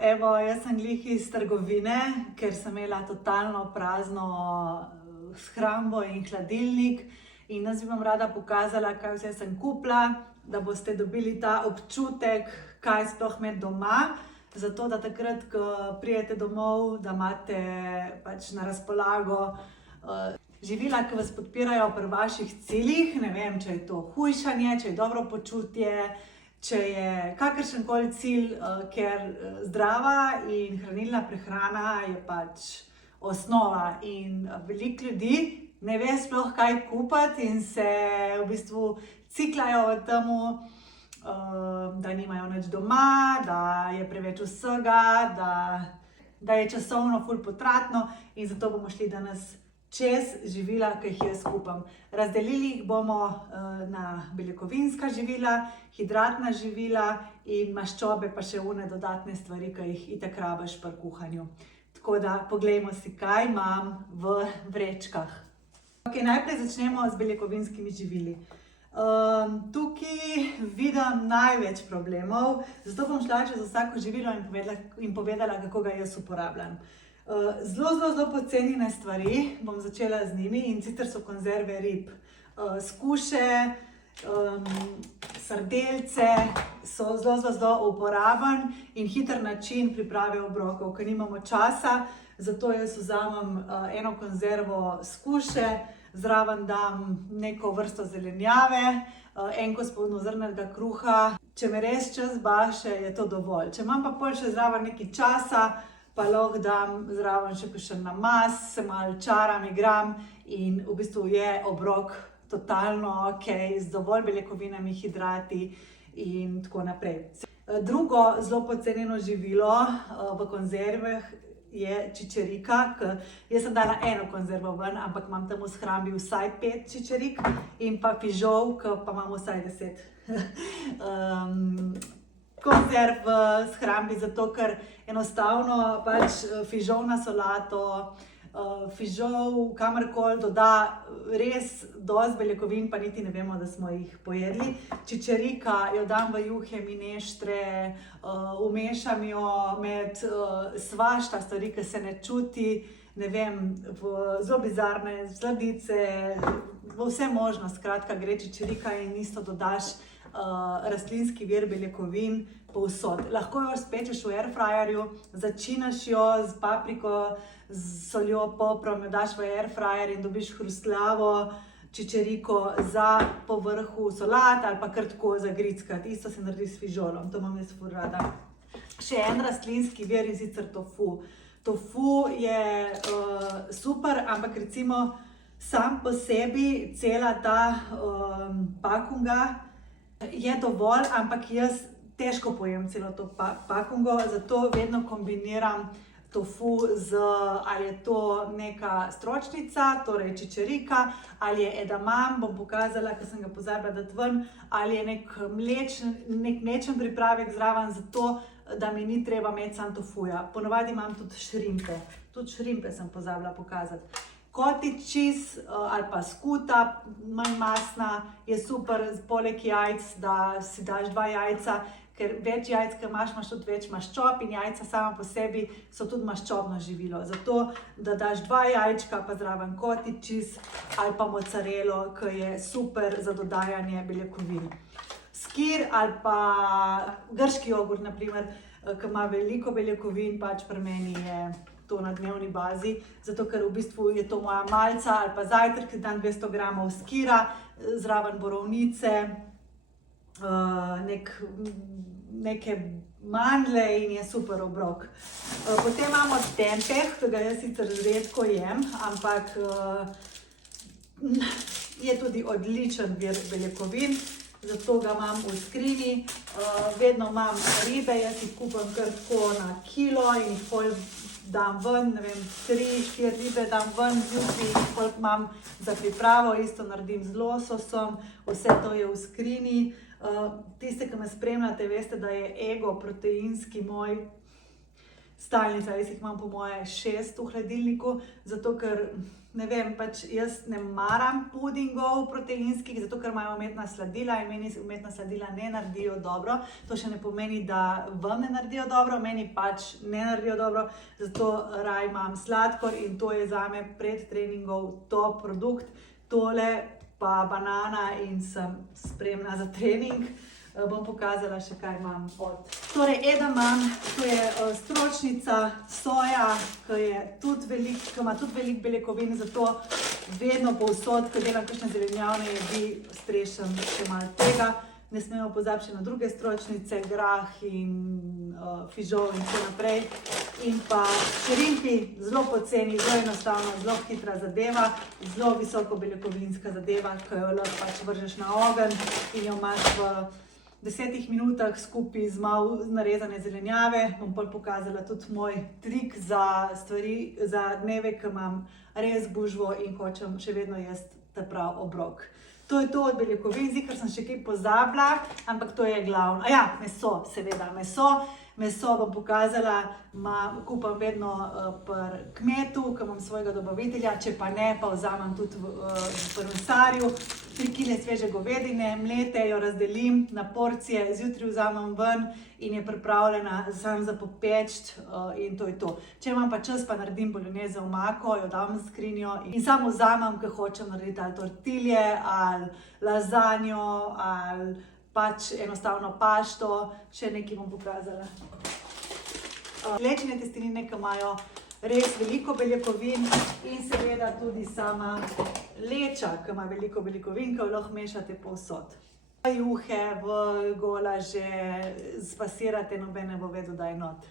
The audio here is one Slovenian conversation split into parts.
evo, jaz sem glih iz trgovine, ker sem imela totalno prazno shrambo in hladilnik in jaz bi vam rada pokazala, kaj vse sem kupila, da boste dobili ta občutek, kaj sploh imeti doma, zato da takrat, ko pridete domov, da imate pač na razpolago živila, ki vas podpirajo pri vaših ciljih, ne vem, če je to hujšanje, če je dobro počutje, če je kakršenkoli cilj, ker zdrava in hranilna prehrana je pač osnova in veliko ljudi ne ve sploh kaj kupiti in se v bistvu ciklajo v temu, da nimajo nič doma, da je preveč vsega, da je časovno ful potratno in zato bomo šli danes čez živila, ki jih jaz kupam. Razdelili jih bomo na beljakovinska živila, hidratna živila in maščobe, pa še one dodatne stvari, ki jih itak rabiš pri kuhanju. Tako da poglejmo si, kaj imam v vrečkah. Najprej začnemo z beljakovinskimi živili. Tukaj vidim največ problemov, zato bom šla čez vsako živilo in povedala, kako ga jaz uporabljam. Zelo pocenjene stvari, bom začela z njimi, in sicer so konzerve rib. Skuše, sardelce so zelo uporaben in hiter način priprave obrokov, ker nimamo časa, zato jaz vzamem eno konzervo skuše, zraven dam neko vrsto zelenjave, en kos polnozrnatega kruha. Če me res čas baše, je to dovolj. Če imam pa pol še zraven nekaj časa, pa lahko dam zraven še kakšen namaz, se malo čaram, igram in v bistvu je obrok totalno okej, z dovolj beljakovinami, hidrati in tako naprej. Drugo zelo pocenjeno živilo v konzervah je čičerika. Jaz sem dala eno konzervo ven, ampak imam tam v shrambi vsaj 5 čičerik in pa fižol, ki pa imam vsaj 10. Konzerv v shrambi, zato ker enostavno pač fižol na solato, fižol kamorkoli doda res dosti beljakovin, pa niti ne vemo, da smo jih pojedli. Čičerika jo dam v juhe, mineštre, umešam jo med svašta stvari, ki se ne čuti, ne vem, v zelo bizarne sladice, v vse možno, skratka gre čičerika in isto dodaš rastlinski vir beljakovin povsod. Lahko jo spečeš v airfryerju, začinaš jo z papriko, z soljo, poprom, jo daš v airfryer in dobiš hrustljavo čičeriko za povrhu solat ali pa kar tako za grickati. Isto se naredi s fižolom, to imam jaz ful rada. Še en rastlinski vir in sicer tofu. Tofu je super, ampak recimo sam po sebi cela ta pakunga je dovolj, ampak jaz težko pojem celo to pakungo, zato vedno kombiniram tofu z, ali je to neka stročnica, torej čičerika, ali je edamame, bom pokazala, ker sem ga pozabila dati ven, ali je nek mlečen pripravek zraven, zato da mi ni treba imeti samo tofuja. Ponavadi imam tudi šrimpe. Tudi šrimpe sem pozabila pokazati. Cottage cheese ali pa skuta, manj masna, je super, poleg jajc, da si daš 2 jajca, ker več jajc, ker imaš tudi več maščob in jajca sama po sebi so tudi maščobno živilo. Zato, da daš 2 jajčka, pa zraven cottage cheese ali pa mozzarelo, ki je super za dodajanje beljakovin. Skir ali pa grški jogurt, na primer, ki ima veliko beljakovin, pač pri meni je to na dnevni bazi, zato ker v bistvu je to moja malca ali pa zajtrk, ki dam 200 gramov skira, zraven borovnice, neke mandlje in je super obrok. Potem imamo tempeh, ki ga jaz sicer redko jem, ampak je tudi odličen vir beljakovin, zato ga imam v skrini. Vedno imam ribe, jaz jih kupam kar tako na kilo in jih pol dam ven, ne vem, 3-4 ribe dam ven zjutraj in koliko imam za pripravo, isto naredim z lososom, vse to je v skrini. Tiste, ki me spremljate, veste, da je Ego proteinski moj stalnica, jaz jih imam po moje 6 v hladilniku, zato ker, ne vem, pač jaz ne maram pudingov proteinskih, zato ker imajo umetna sladila in meni umetna sladila ne naredijo dobro. To še ne pomeni, da vam ne naredijo dobro, meni pač ne naredijo dobro, zato raje imam sladkor in to je zame pred treningov top produkt. Tole pa banana in sem spremna za trening. Bom pokazala še, kaj imam od. Torej, edamame, to je stročnica soja, ki ima tudi veliko beljakovin, zato vedno povsod, ko delam kakšne zelenjavne jedi, strešem še malo tega. Ne smemo pozabiti še na druge stročnice, grah in fižol in tako naprej. In pa šrimpi, zelo poceni, zelo enostavno, zelo hitra zadeva, zelo visoko beljakovinska zadeva, ki jo lahko pač vržeš na ogenj in jo imaš v 10 minutah skupaj z malo narezane zelenjave. Bom bolj pokazala tudi moj trik za dneve, ki imam res gužvo in hočem še vedno jesti ta prav obrok. To je to od beljakovin, ker sem še kaj pozabila, ampak to je glavno. Meso, seveda, meso bom pokazala, kupam vedno pri kmetu, ki imam svojega dobavitelja, če pa ne, pa vzamem tudi v mesarju. 3 kg sveže govedine, mlete, jo razdelim na porcije, zjutraj vzamem ven in je pripravljena samo za popečt in to je to. Če imam pa čas, pa naredim bolognese v omako, jo dam v skrinjo in samo vzamem, ker hočem narediti ali tortilje, ali lazanjo, ali pač enostavno pašto, še nekaj bom pokazala. Lečene testenine, ki imajo res veliko beljakovin in seveda tudi sama leča, ki ima veliko beljakovin, ki jo lahko mešate povsod. V juhe, v golaže, spasirate, noben ne bo vedel, da je not.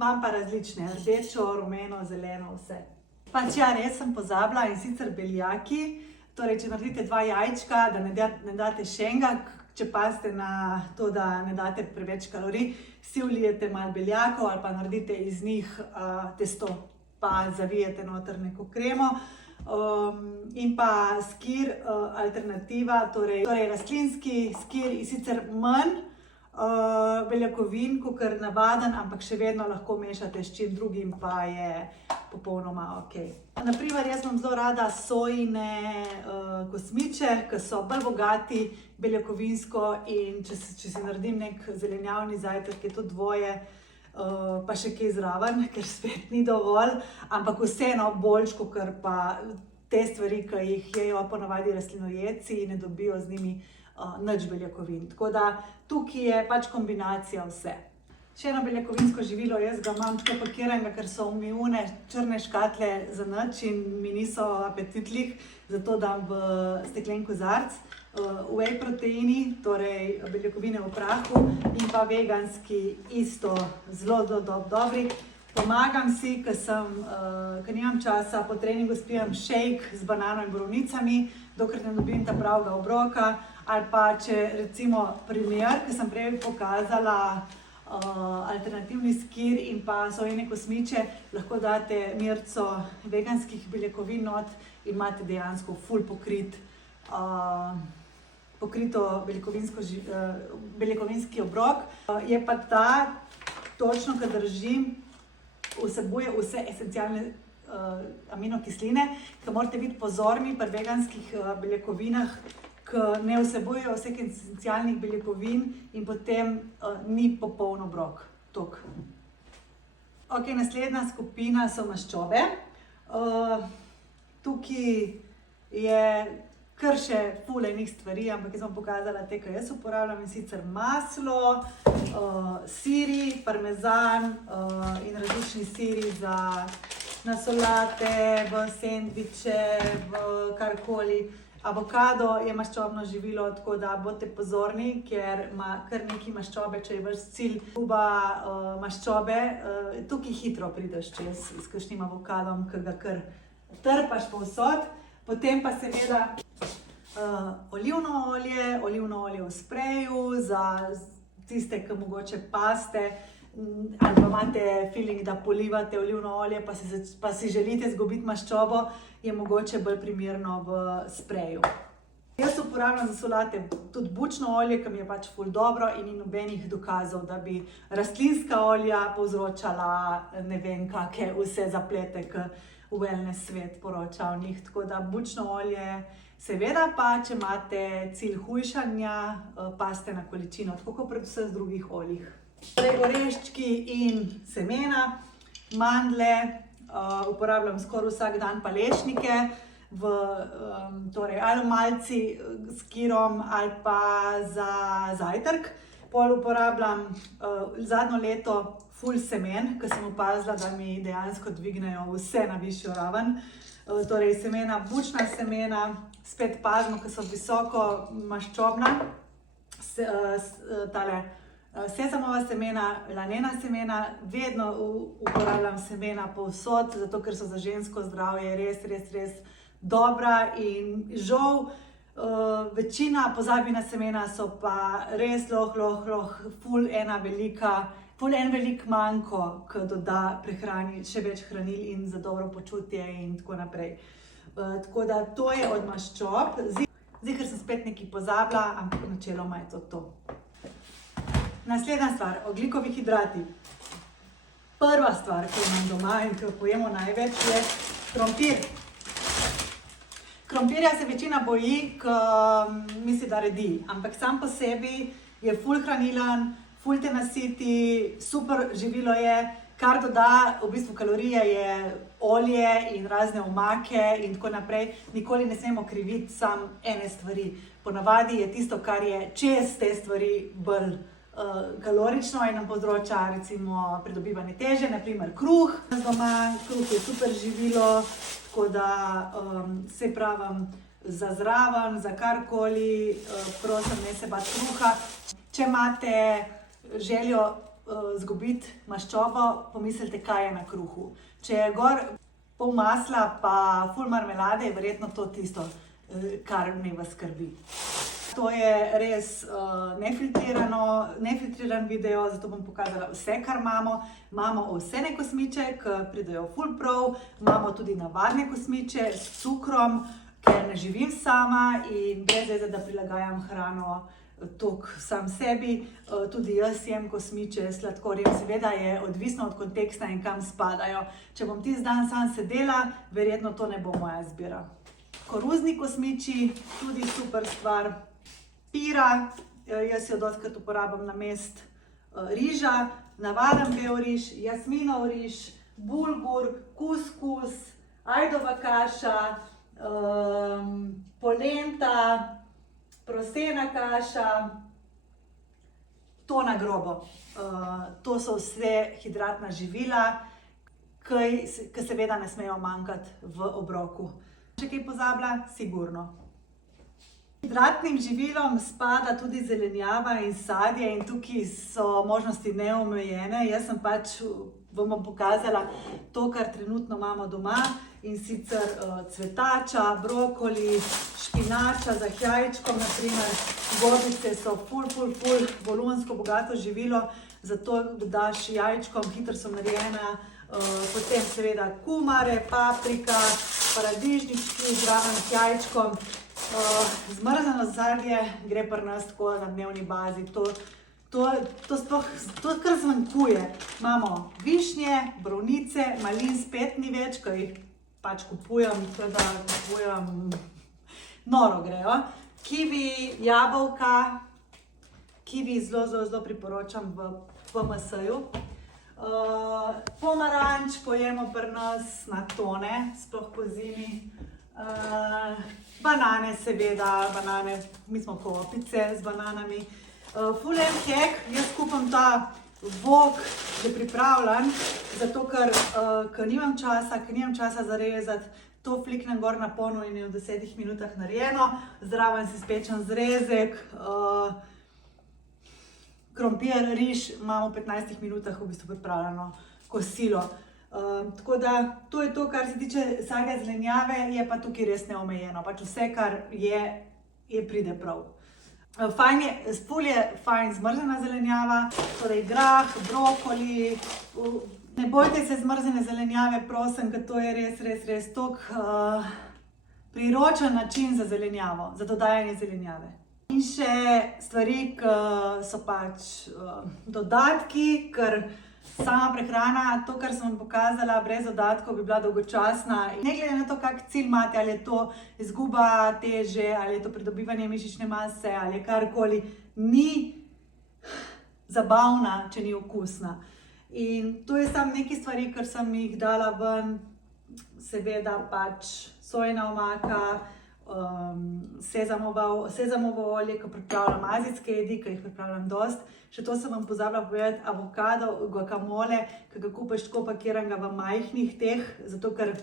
Imam pa različne, rdečo, rumeno, zeleno, vse. Pač res sem pozabila in sicer beljaki, torej če naredite 2 jajčka, da ne date še enega, če pazite na to, da ne date preveč kalorij, si vlijete malo beljakov ali pa naredite iz njih testo, pa zavijete noter neko kremo. In pa skir, alternativa, torej rastlinski skir in sicer manj beljakovin, kakor navaden, ampak še vedno lahko mešate s čim drugim, pa je popolnoma ok. Naprimer, jaz imam zelo rada sojine kosmiče, ki so bolj bogati beljakovinsko in če si naredim nek zelenjavni zajtrk, je to dvoje, pa še kaj zraven, ker spet ni dovolj, ampak vseeno boljš, kakor pa te stvari, ki jih jejo ponavadi rastlinojedci in ne dobijo z njimi nič beljakovin. Tako da tukaj je pač kombinacija vse. Še eno beljakovinsko živilo, jaz ga imam tako pakiranega, ker so mi one črne škatle za nič in mi niso apetitlih, zato dam v steklen kozarec. Whey proteini, torej beljakovine v prahu in pa veganski isto zelo dobri. Pomagam si, ker nimam časa, po treningu spijem shake z banano in borovnicami, dokler ne dobim ta pravega obroka. Ali pa če recimo primer, ki sem prej pokazala alternativni skir in pa sojine kosmiče, lahko date merico veganskih beljakovin not in imate dejansko ful pokrito beljakovinski obrok. Je pa ta, točno ko držim, vsebuje vse esencialne aminokisline, ki morate biti pozorni pri veganskih beljakovinah, ki ne vsebujejo vseh esencialnih beljakovin in potem ni popoln obrok. Ok, naslednja skupina so maščobe. Tukaj je kar še ful enih stvari, ampak jaz bom pokazala te, ki jaz uporabljam, in sicer maslo, siri, parmezan in različni siri na solate, v sendviče, v karkoli. Avokado je maščobno živilo, tako da bodite pozorni, ker ima kar nekaj maščobe, če je vaš cilj izguba maščobe. Tukaj hitro prideš čez s kakšnim avokadom, ki ga kar trpaš povsod. Potem pa seveda olivno olje v spreju, za tiste, ki mogoče paste, ali pa imate feeling, da polivate olivno olje, pa si želite izgubiti maščobo, je mogoče bolj primerno v spreju. Jaz uporabljam za solate tudi bučno olje, ki mi je pač ful dobro in ni nobenih dokazov, da bi rastlinska olja povzročala ne vem kake vse zaplete, ki wellness svet poroča o njih. Tako da bučno olje, seveda pa, če imate cilj hujšanja, pazite na količino, tako kot pri vseh drugih oljih. Torej, oreščki in semena, mandlje, uporabljam skoraj vsak dan palešnike, torej ali malci s kirom ali pa za zajtrk. Pol uporabljam zadnjo leto ful semen, ker sem opazila, da mi dejansko dvignejo vse na višjo raven. Torej semena, bučna semena, spet pazimo, ker so visoko maščobna. Sezamova semena, lanena semena, vedno uporabljam semena povsod, zato ker so za žensko zdravje res dobra in žal večina pozabi na semena, so pa res ful en velik manko, ki doda prehrani še več hranil in za dobro počutje in tako naprej. Tako da to je od maščob. Ziher sem spet nekaj pozabila, ampak načeloma je to. Naslednja stvar, ogljikovi hidrati. Prva stvar, ki jo imam doma in ki jo pojemo največ, je krompir. Krompirja se večina boji, ker misli, da redi, ampak sam po sebi je ful hranilen, ful te nasiti, super živilo je, kar doda v bistvu kalorije je olje in razne omake in tako naprej. Nikoli ne smemo kriviti samo ene stvari. Ponavadi je tisto, kar je čez te stvari bolj kalorično in nam povzroča recimo pridobivanje teže, naprimer kruh. Doma kruh je super živilo, tako da se pravim za zraven, za karkoli, prosim, ne se bati kruha. Če imate željo zgubiti maščobo, pomislite, kaj je na kruhu. Če je gor pol masla pa ful marmelade, je verjetno to tisto, kar me vas skrbi. To je res nefiltriran video, zato bom pokazala vse, kar imamo. Imamo ovsene kosmiče, ki pridejo ful prav, imamo tudi navadne kosmiče s cukrom, ker ne živim sama in brez veze, da prilagajam hrano toliko sam sebi. Tudi jaz jem kosmiče s sladkorjem, seveda je odvisno od konteksta in kam spadajo. Če bom tisti dan sam sedela, verjetno to ne bo moja izbira. Koruzni kosmiči, tudi super stvar. Pira, jaz jo dostikrat uporabljam namesto riža, navaden bel riž, jasminov riž, bulgur, kuskus, ajdova kaša, polenta, prosena kaša, to na grobo. To so vse hidratna živila, ki seveda ne smejo manjkati v obroku. Če kaj pozabila? Sigurno. Hidratnim živilom spada tudi zelenjava in sadje in tukaj so možnosti neomejene. Jaz sem pač vam bom pokazala to, kar trenutno imamo doma, in sicer cvetača, brokoli, špinača z jajčkom, naprimer. Gobice so ful bolonsko bogato živilo, zato dodaš jajčkom, hitro so narejena. Potem seveda kumare, paprika, paradižnički zraven z jajčkom. Zmrzano sadje gre pri nas tako na dnevni bazi. To kar zmanjkuje. Imamo višnje, borovnice, malin spet ni več, ker jih pač kupujem, noro grejo. Kivi, jabolka, kivi zelo priporočam v PMS-ju. Pomaranč pojemo pri nas na tone, sploh po zimi. Banane seveda, mi smo ko opice z bananami. Ful en kek, jaz kupam ta vok že pripravljen, zato ker nimam časa zarezati, to fliknem gor na ponv in je v 10 minutah narejeno. Zraven si spečem zrezek, krompir, riž imamo v 15 minutah v bistvu pripravljeno kosilo. Tako da to je to, kar se tiče sadja, zelenjave, je pa tukaj res neomejeno. Pač vse, kar je pride prav. Ful je fajn zmrzena zelenjava, torej grah, brokoli. Ne bojte se zmrzene zelenjave, prosim, ker to je res toliko priročen način za zelenjavo, za dodajanje zelenjave. In še stvari, ki so pač dodatki, ker sama prehrana, to, kar sem vam pokazala, brez dodatkov bi bila dolgočasna. Ne glede na to, kak cilj imate, ali je to izguba teže, ali je to pridobivanje mišične mase, ali je karkoli, ni zabavna, če ni okusna. In to je samo nekaj stvari, ker sem jih dala ven, seveda pač sojina omaka, sezamovo olje, ko pripravljam azijske jedi, ki jih pripravljam dost. Še to sem vam pozabila povedati, avokado, guacamole, ki ga kupiš tako pakiranega v majhnih teh, zato ker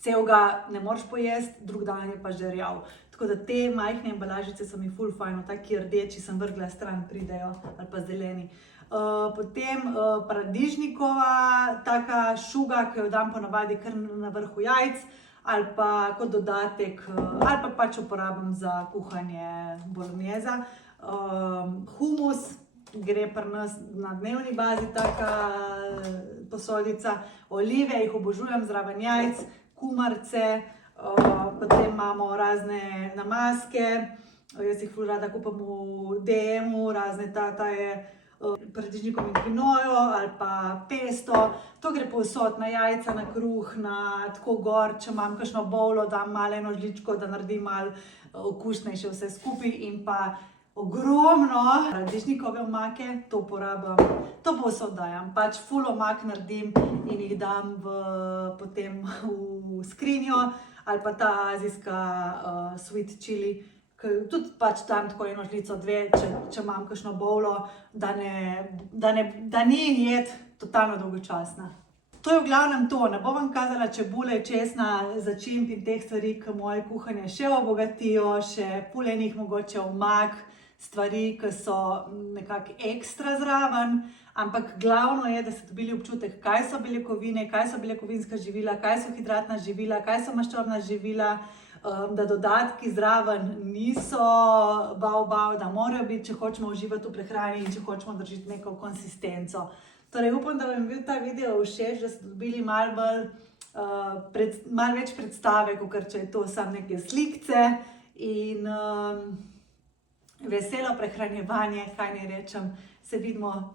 celega ne moreš pojesti, drug dan je pa že rjav. Tako da te majhne embalažice so mi ful fajn, taki rdeči sem vrgla stran pridejo, ali pa zeleni. Potem paradižnikova taka šuga, ki jo dam ponavadi kar na vrhu jajc, ali pa kot dodatek, ali pa pač uporabim za kuhanje bologneza. Humus gre pri nas na dnevni bazi, taka posodica. Olive jih obožujem zraven jajc, kumarce, potem imamo razne namaske, jaz jih ful rada kupam v DM-u, razne ta je paradižnikom in kvinojo ali pa pesto. To gre povsod, na jajca, na kruh, na tako gor, če imam kakšno bovlo, dam malo eno žličko, da naredim malo okusnejše vse skupaj. In pa ogromno paradižnikove omake, to uporabljam, to povsod dajam. Pač ful omak naredim in jih dam potem v skrinjo, ali pa ta azijska sweet chili, tudi pač dam tako eno žlico, dve, če imam kakšno bovlo, da ni jed totalno dolgočasna. To je v glavnem to, ne bom vam kazala čebule, česna, začimb in teh stvari, ki moje kuhanje še obogatijo, še ful enih mogoče omak, stvari, ki so nekako ekstra zraven, ampak glavno je, da ste dobili občutek, kaj so beljakovine, kaj so beljakovinska živila, kaj so hidratna živila, kaj so maščobna živila, da dodatki zraven niso bav, da morajo biti, če hočemo uživati v prehrani in če hočemo držati neko konsistenco. Torej upam, da vam je bil ta video všeč, da ste dobili malo več predstave, kakor če je to samo neke slikce, in veselo prehranjevanje, kaj naj rečem, se vidimo.